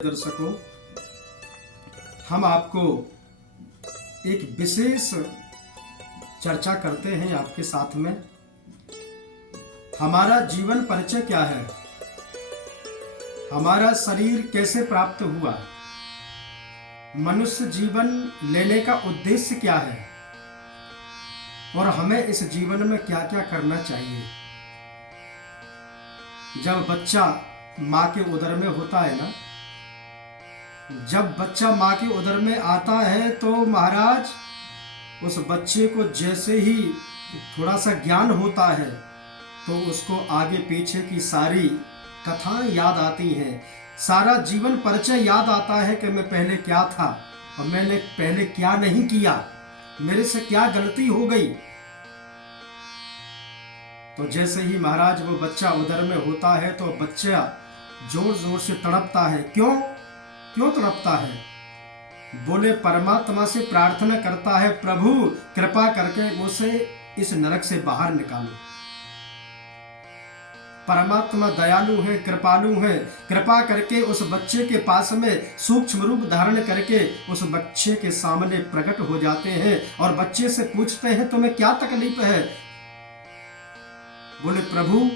दर्शकों, हम आपको एक विशेष चर्चा करते हैं आपके साथ में। हमारा जीवन परिचय क्या है, हमारा शरीर कैसे प्राप्त हुआ, मनुष्य जीवन लेने का उद्देश्य क्या है और हमें इस जीवन में क्या क्या करना चाहिए। जब बच्चा माँ के उदर में होता है ना, जब बच्चा माँ के उदर में आता है तो महाराज उस बच्चे को जैसे ही थोड़ा सा ज्ञान होता है तो उसको आगे पीछे की सारी कथाएं याद आती हैं, सारा जीवन परिचय याद आता है कि मैं पहले क्या था और मैंने पहले क्या नहीं किया, मेरे से क्या गलती हो गई। तो जैसे ही महाराज वो बच्चा उदर में होता है तो बच्चा जोर जोर से तड़पता है। क्यों तड़पता है? बोले परमात्मा से प्रार्थना करता है, प्रभु कृपा करके मुझे इस नरक से बाहर निकालो। परमात्मा दयालु है, कृपालु है, कृपा करके उस बच्चे के पास में सूक्ष्म रूप धारण करके उस बच्चे के सामने प्रकट हो जाते हैं और बच्चे से पूछते हैं तुम्हें क्या तकलीफ है। बोले प्रभु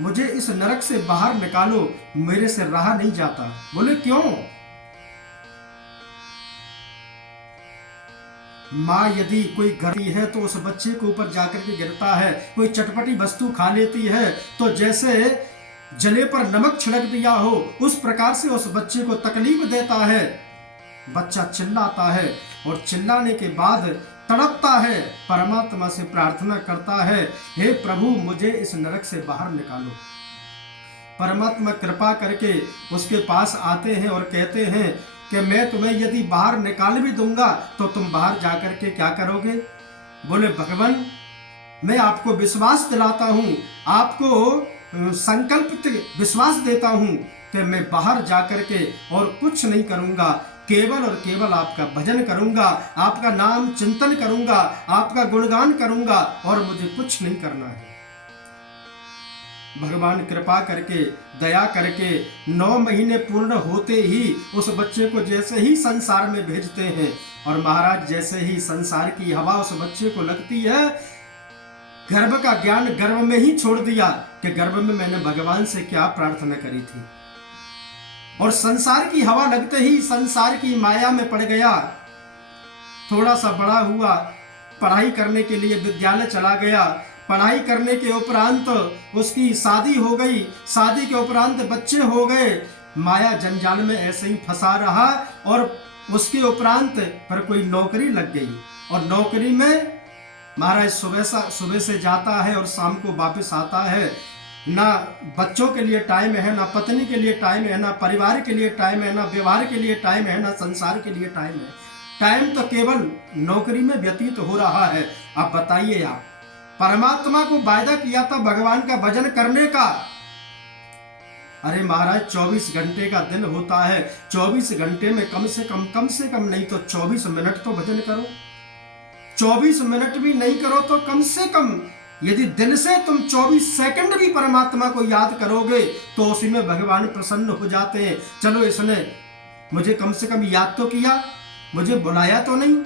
मुझे इस नरक से बाहर निकालो, मेरे से रहा नहीं जाता। बोले क्यों? माँ यदि कोई गिरती है तो उस बच्चे के ऊपर जाकर के गिरता है, कोई चटपटी वस्तु खा लेती है तो जैसे जले पर नमक छिड़क दिया हो उस प्रकार से उस बच्चे को तकलीफ देता है। बच्चा चिल्लाता है और चिल्लाने के बाद तड़पता है, परमात्मा से प्रार्थना करता है, हे प्रभु मुझे इस नरक से बाहर निकालो। परमात्मा कृपा करके उसके पास आते हैं और कहते हैं कि मैं तुम्हें यदि बाहर निकाल भी दूंगा तो तुम बाहर जाकर के क्या करोगे। बोले भगवान मैं आपको विश्वास दिलाता हूँ, आपको संकल्पित विश्वास देता हूँ कि मैं बाहर जाकर के और कुछ नहीं करूंगा, केवल और केवल आपका भजन करूंगा, आपका नाम चिंतन करूंगा, आपका गुणगान करूंगा और मुझे कुछ नहीं करना है। भगवान कृपा करके दया करके 9 महीने पूर्ण होते ही उस बच्चे को जैसे ही संसार में भेजते हैं और महाराज जैसे ही संसार की हवा उस बच्चे को लगती है, गर्भ का ज्ञान गर्भ में ही छोड़ दिया कि गर्भ में मैंने भगवान से क्या प्रार्थना करी थी और संसार की हवा लगते ही संसार की माया में पड़ गया। थोड़ा सा बड़ा हुआ, पढ़ाई करने के लिए विद्यालय चला गया, पढ़ाई करने के उपरांत उसकी शादी हो गई, शादी के उपरांत बच्चे हो गए, माया जंजाल में ऐसे ही फंसा रहा और उसके उपरांत पर कोई नौकरी लग गई और नौकरी में महाराज सुबह से जाता है और शाम को वापस आता है। ना बच्चों के लिए टाइम है, ना पत्नी के लिए टाइम है, ना परिवार के लिए टाइम है, ना व्यवहार के लिए टाइम है, ना संसार के लिए टाइम है। टाइम तो केवल नौकरी में व्यतीत हो रहा है। अब बताइए, आप परमात्मा को वायदा किया था भगवान का भजन करने का। अरे महाराज 24 घंटे का दिन होता है, 24 घंटे में कम से कम नहीं तो 24 मिनट तो भजन करो। 24 मिनट भी नहीं करो तो कम से कम यदि दिन से तुम 24 सेकंड भी परमात्मा को याद करोगे तो उसी में भगवान प्रसन्न हो जाते हैं। चलो इसने मुझे कम से कम याद तो किया, मुझे बुलाया तो नहीं,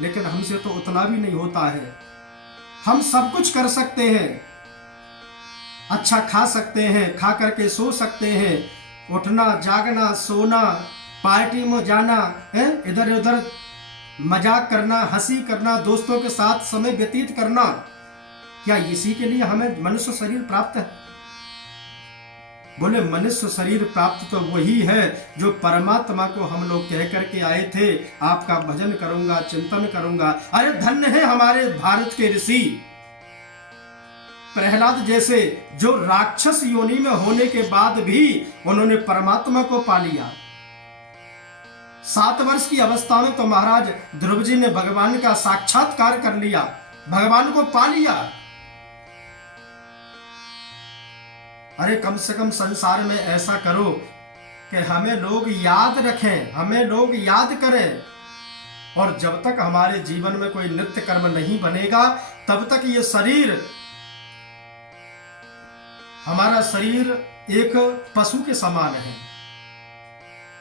लेकिन हमसे तो उतना भी नहीं होता है। हम सब कुछ कर सकते हैं, अच्छा खा सकते हैं, खा करके सो सकते हैं, उठना जागना सोना, पार्टी में जाना है, इधर उधर मजाक करना, हंसी करना, दोस्तों के साथ समय व्यतीत करना, क्या इसी के लिए हमें मनुष्य शरीर प्राप्त है? बोले मनुष्य शरीर प्राप्त तो वही है जो परमात्मा को हम लोग कह करके आए थे, आपका भजन करूंगा, चिंतन करूंगा। अरे धन्य है हमारे भारत के ऋषि प्रहलाद जैसे, जो राक्षस योनि में होने के बाद भी उन्होंने परमात्मा को पा लिया। 7 वर्ष की अवस्था में तो महाराज ध्रुव जी ने भगवान का साक्षात्कार कर लिया, भगवान को पा लिया। अरे कम से कम संसार में ऐसा करो कि हमें लोग याद रखें, हमें लोग याद करें। और जब तक हमारे जीवन में कोई नित्य कर्म नहीं बनेगा तब तक ये शरीर, हमारा शरीर एक पशु के समान है।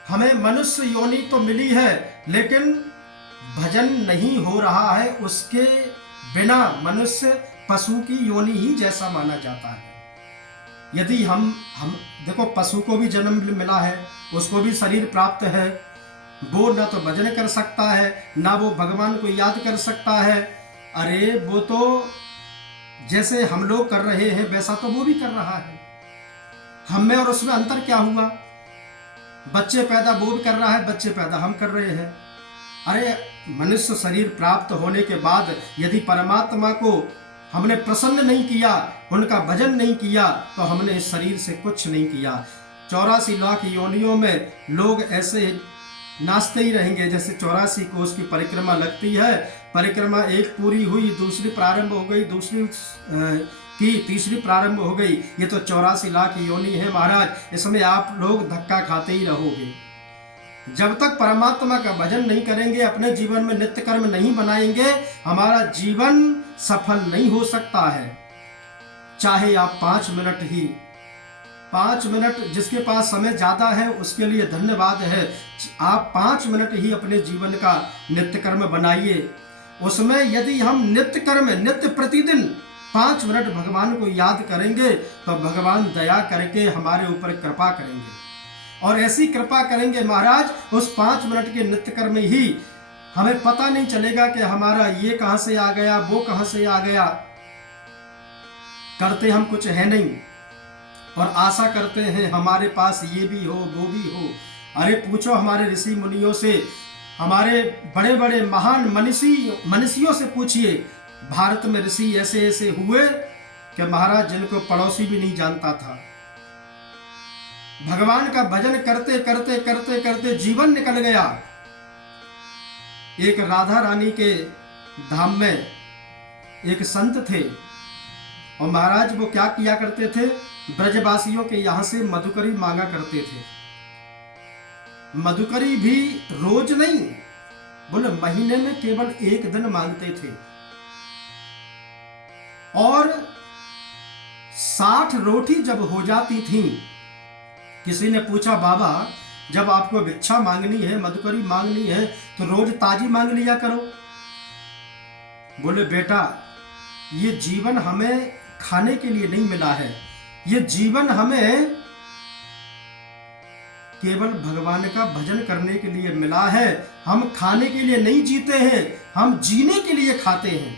हमें मनुष्य योनि तो मिली है, लेकिन भजन नहीं हो रहा है, उसके बिना मनुष्य पशु की योनि ही जैसा माना जाता है। यदि हम देखो, पशु को भी जन्म मिला है, उसको भी शरीर प्राप्त है, वो न तो भजन कर सकता है, ना वो भगवान को याद कर सकता है। अरे वो तो जैसे हम लोग कर रहे हैं वैसा तो वो भी कर रहा है। हम में और उसमें अंतर क्या हुआ? बच्चे पैदा वो भी कर रहा है, बच्चे पैदा हम कर रहे हैं। अरे मनुष्य शरीर प्राप्त होने के बाद यदि परमात्मा को हमने प्रसन्न नहीं किया, उनका भजन नहीं किया, तो हमने इस शरीर से कुछ नहीं किया। 84 लाख योनियों में लोग ऐसे नाचते ही रहेंगे जैसे 84 कोस की परिक्रमा लगती है। परिक्रमा एक पूरी हुई, दूसरी प्रारंभ हो गई, दूसरी की तीसरी प्रारंभ हो गई। ये तो 84 लाख योनि है महाराज, इसमें आप लोग धक्का खाते ही रहोगे। जब तक परमात्मा का भजन नहीं करेंगे, अपने जीवन में नित्य कर्म नहीं बनाएंगे, हमारा जीवन सफल नहीं हो सकता है। चाहे आप 5 मिनट, जिसके पास समय ज्यादा है उसके लिए धन्यवाद है। आप 5 मिनट ही अपने जीवन का नित्य कर्म बनाइए। उसमें यदि हम नित्य कर्म, नित्य प्रतिदिन 5 मिनट भगवान को याद करेंगे, तो भगवान दया करके हमारे ऊपर कृपा करेंगे। और ऐसी कृपा करेंगे महाराज, उस 5 मिनट के नित्य कर्म ही हमें पता नहीं चलेगा कि हमारा ये कहां से आ गया, वो कहां से आ गया। करते हम कुछ है नहीं और आशा करते हैं हमारे पास ये भी हो, वो भी हो। अरे पूछो हमारे ऋषि मुनियों से, हमारे बड़े बड़े महान मनीषियों से पूछिए। भारत में ऋषि ऐसे ऐसे हुए कि महाराज जिनको पड़ोसी भी नहीं जानता था। भगवान का भजन करते करते करते करते जीवन निकल गया। एक राधा रानी के धाम में एक संत थे, और महाराज वो क्या किया करते थे, ब्रजवासियों के यहां से मधुकरी मांगा करते थे। मधुकरी भी रोज नहीं, बोले महीने में केवल 1 दिन मांगते थे। और 60 रोटी जब हो जाती थी, किसी ने पूछा बाबा जब आपको भिक्षा मांगनी है, मधुकरी मांगनी है, तो रोज ताजी मांग लिया करो। बोले बेटा, ये जीवन हमें खाने के लिए नहीं मिला है, ये जीवन हमें केवल भगवान का भजन करने के लिए मिला है। हम खाने के लिए नहीं जीते हैं, हम जीने के लिए खाते हैं।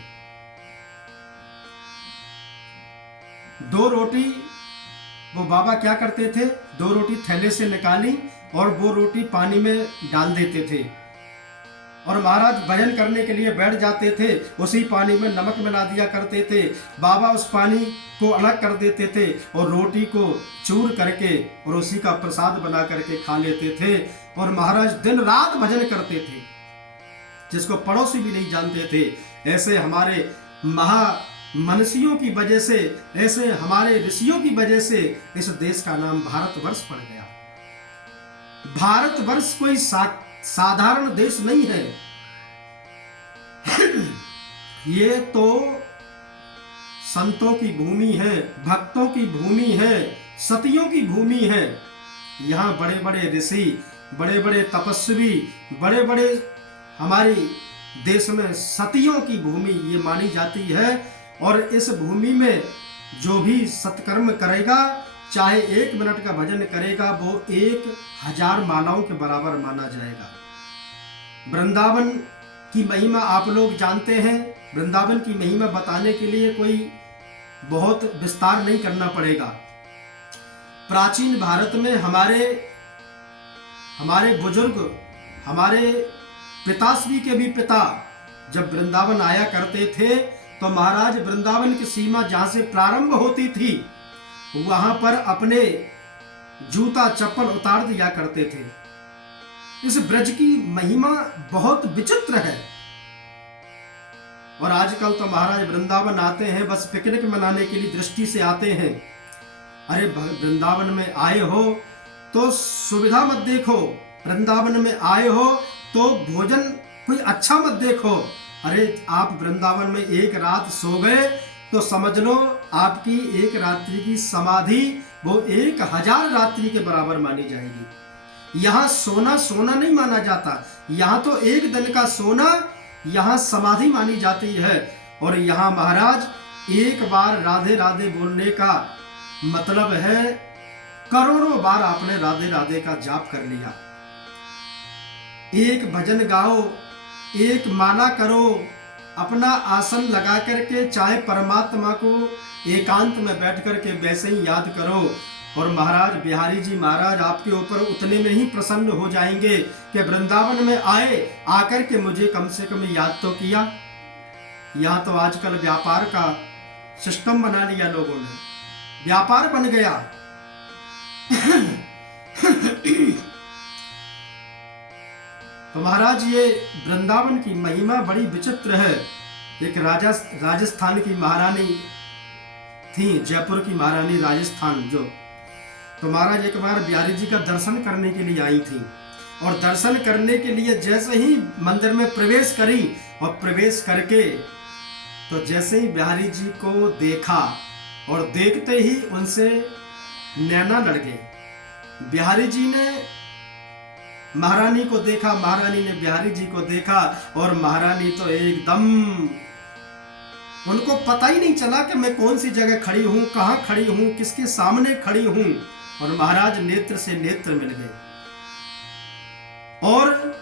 2 रोटी वो बाबा क्या करते थे, 2 रोटी थैले से निकाली और वो रोटी पानी में डाल देते थे, और महाराज भजन करने के लिए बैठ जाते थे। उसी पानी में नमक मिला दिया करते थे। बाबा उस पानी को अलग कर देते थे और रोटी को चूर करके और उसी का प्रसाद बना करके खा लेते थे। और महाराज दिन रात भजन करते थे, जिसको पड़ोसी भी नहीं जानते थे। ऐसे हमारे मनीषियों की वजह से, ऐसे हमारे ऋषियों की वजह से इस देश का नाम भारतवर्ष पड़ गया। भारतवर्ष कोई साधारण देश नहीं है। ये तो संतों की भूमि है, भक्तों की भूमि है, सतियों की भूमि है। यहाँ बड़े बड़े ऋषि, बड़े बड़े तपस्वी, बड़े बड़े हमारे देश में सतियों की भूमि ये मानी जाती है। और इस भूमि में जो भी सत्कर्म करेगा, चाहे 1 मिनट का भजन करेगा, वो 1000 मालाओं के बराबर माना जाएगा। वृंदावन की महिमा आप लोग जानते हैं। वृंदावन की महिमा बताने के लिए कोई बहुत विस्तार नहीं करना पड़ेगा। प्राचीन भारत में हमारे बुजुर्ग, हमारे पिताश्री के भी पिता जब वृंदावन आया करते थे, तो महाराज वृंदावन की सीमा जहां से प्रारंभ होती थी, वहां पर अपने जूता चप्पल उतार दिया करते थे। इस ब्रज की महिमा बहुत विचित्र है। और आजकल तो महाराज वृंदावन आते हैं बस पिकनिक मनाने के लिए दृष्टि से आते हैं। अरे वृंदावन में आए हो तो सुविधा मत देखो, वृंदावन में आए हो तो भोजन कोई अच्छा मत देखो। अरे आप वृंदावन में 1 रात सो गए तो समझ लो आपकी 1 रात्रि की समाधि वो 1000 रात्रि के बराबर मानी जाएगी। यहाँ सोना सोना नहीं माना जाता, यहाँ तो एक दिन का सोना यहाँ समाधि मानी जाती है। और यहाँ महाराज एक बार राधे राधे बोलने का मतलब है करोड़ों बार आपने राधे राधे का जाप कर लिया। एक भजन गाओ, एक माला करो, अपना आसन लगा करके चाहे परमात्मा को एकांत में बैठ करके वैसे ही याद करो। और महाराज बिहारी जी महाराज आपके ऊपर उतने में ही प्रसन्न हो जाएंगे कि वृंदावन में आए, आकर के मुझे कम से कम याद तो किया। यहाँ तो आजकल व्यापार का सिस्टम बना लिया लोगों ने, व्यापार बन गया। तो महाराज ये वृंदावन की महिमा बड़ी विचित्र है। एक राजस्थान की महारानी थी, जयपुर की महारानी राजस्थान जो, तो महाराज एक बार बिहारी जी का दर्शन करने के लिए आई थी। और दर्शन करने के लिए जैसे ही मंदिर में प्रवेश करी और प्रवेश करके तो जैसे ही बिहारी जी को देखा और देखते ही उनसे नैना लड़ गए। बिहारी जी ने महारानी को देखा, महारानी ने बिहारी जी को देखा और महारानी तो एकदम, उनको पता ही नहीं चला कि मैं कौन सी जगह खड़ी हूं, कहां खड़ी हूं, किसके सामने खड़ी हूं। और महाराज नेत्र से नेत्र मिल गए और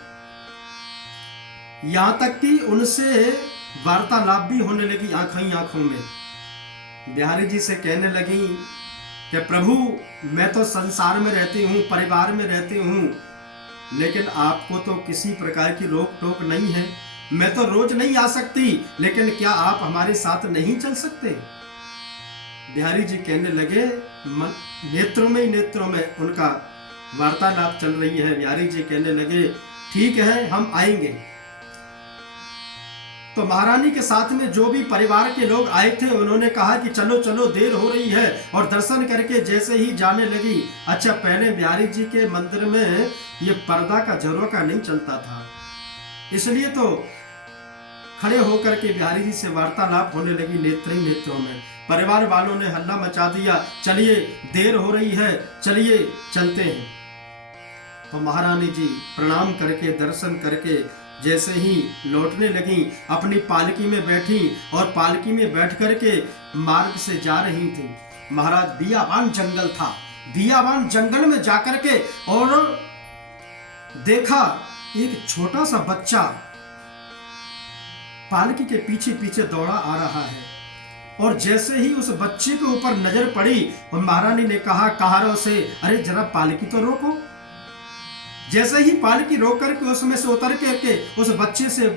यहां तक कि उनसे वार्तालाप भी होने लगी आंखों ही आंखों में। बिहारी जी से कहने लगी कि प्रभु मैं तो संसार में रहती हूं, परिवार में रहती हूं, लेकिन आपको तो किसी प्रकार की रोक टोक नहीं है, मैं तो रोज नहीं आ सकती, लेकिन क्या आप हमारे साथ नहीं चल सकते। बिहारी जी कहने लगे, नेत्रों में ही नेत्रों में उनका वार्तालाप चल रही है। बिहारी जी कहने लगे ठीक है हम आएंगे। तो महारानी के साथ में जो भी परिवार के लोग आए थे उन्होंने कहा कि चलो चलो देर हो रही है, और दर्शन करके जैसे ही जाने लगी। अच्छा, पहले बिहारी जी के मंदिर में ये पर्दा का झरोका नहीं चलता था, इसलिए तो खड़े होकर के बिहारी जी से वार्तालाप होने लगी नेत्र ही नेत्रों में। परिवार वालों ने हल्ला मचा दिया, चलिए देर हो रही है, चलिए चलते हैं। तो महारानी जी प्रणाम करके दर्शन करके जैसे ही लौटने लगी, अपनी पालकी में बैठी और पालकी में बैठ करके मार्ग से जा रही थी। महाराज बियाबान जंगल था, बियाबान जंगल में जाकर के और देखा एक छोटा सा बच्चा पालकी के पीछे पीछे दौड़ा आ रहा है। और जैसे ही उस बच्चे के ऊपर नजर पड़ी और महारानी ने कहा कहारों से, अरे जरा पालकी तो रोको। जैसे ही पालकी रोक करके उसमें से उतर करके उस बच्चे से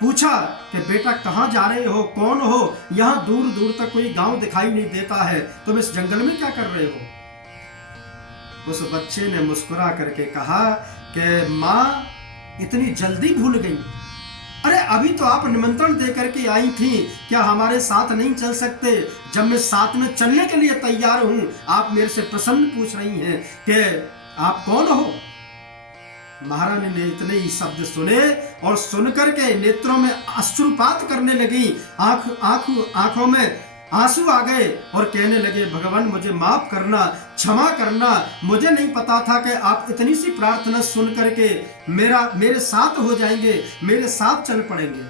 पूछा कि बेटा कहाँ जा रहे हो, कौन हो, यहाँ दूर दूर तक कोई गांव दिखाई नहीं देता है, तुम इस जंगल में क्या कर रहे हो। उस बच्चे ने मुस्कुरा करके कहा कि माँ इतनी जल्दी भूल गई, अरे अभी तो आप निमंत्रण दे करके आई थी, क्या हमारे साथ नहीं चल सकते। जब मैं साथ में चलने के लिए तैयार हूं, आप मेरे से प्रसन्न पूछ रही हैं कि आप कौन हो। महारानी ने इतने ही शब्द सुने और सुनकर के नेत्रों में अश्रुपात करने लगी, आंखों में आंसू आ गए और कहने लगे भगवान मुझे माफ करना, क्षमा करना, मुझे नहीं पता था कि आप इतनी सी प्रार्थना सुन करके मेरे साथ हो जाएंगे, मेरे साथ चल पड़ेंगे।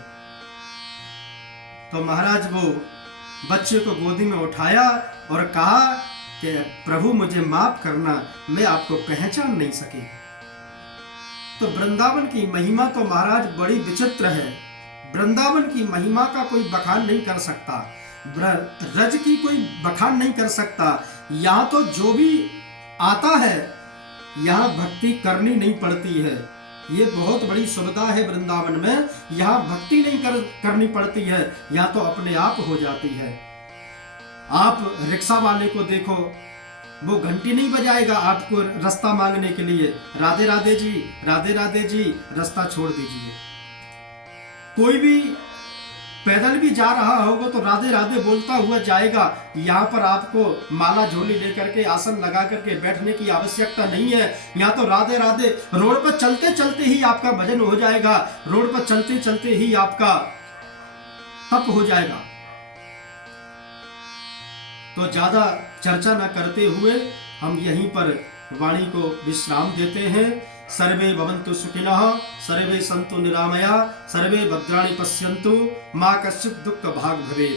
तो महाराज वो बच्चे को गोदी में उठाया और कहा कि प्रभु मुझे माफ करना, मैं आपको पहचान नहीं सकी। तो वृंदावन की महिमा तो महाराज बड़ी विचित्र है। वृंदावन की महिमा का कोई बखान नहीं कर सकता, रज की कोई बखान नहीं कर सकता। यहाँ तो जो भी आता है यहाँ भक्ति करनी नहीं पड़ती है, ये बहुत बड़ी सुविधा है वृंदावन में। यहाँ भक्ति नहीं करनी पड़ती है, यहाँ तो अपने आप हो जाती है। आप रिक्शा वाले को देखो, वो घंटी नहीं बजाएगा आपको रास्ता मांगने के लिए, राधे राधे जी, राधे राधे जी, रास्ता छोड़ दीजिए। कोई भी पैदल भी जा रहा होगा तो राधे राधे बोलता हुआ जाएगा। यहाँ पर आपको माला झोली लेकर के आसन लगा करके बैठने की आवश्यकता नहीं है। यहाँ तो राधे राधे, रोड पर चलते चलते ही आपका भजन हो जाएगा, रोड पर चलते चलते ही आपका तप हो जाएगा। तो ज्यादा चर्चा न करते हुए हम यहीं पर वाणी को विश्राम देते हैं। सर्वे भवन्तु सुखिनः, सर्वे सन्तु निरामया, सर्वे भद्राणि पश्यन्तु, मा कश्चित् दुःख भाग् भवेत्।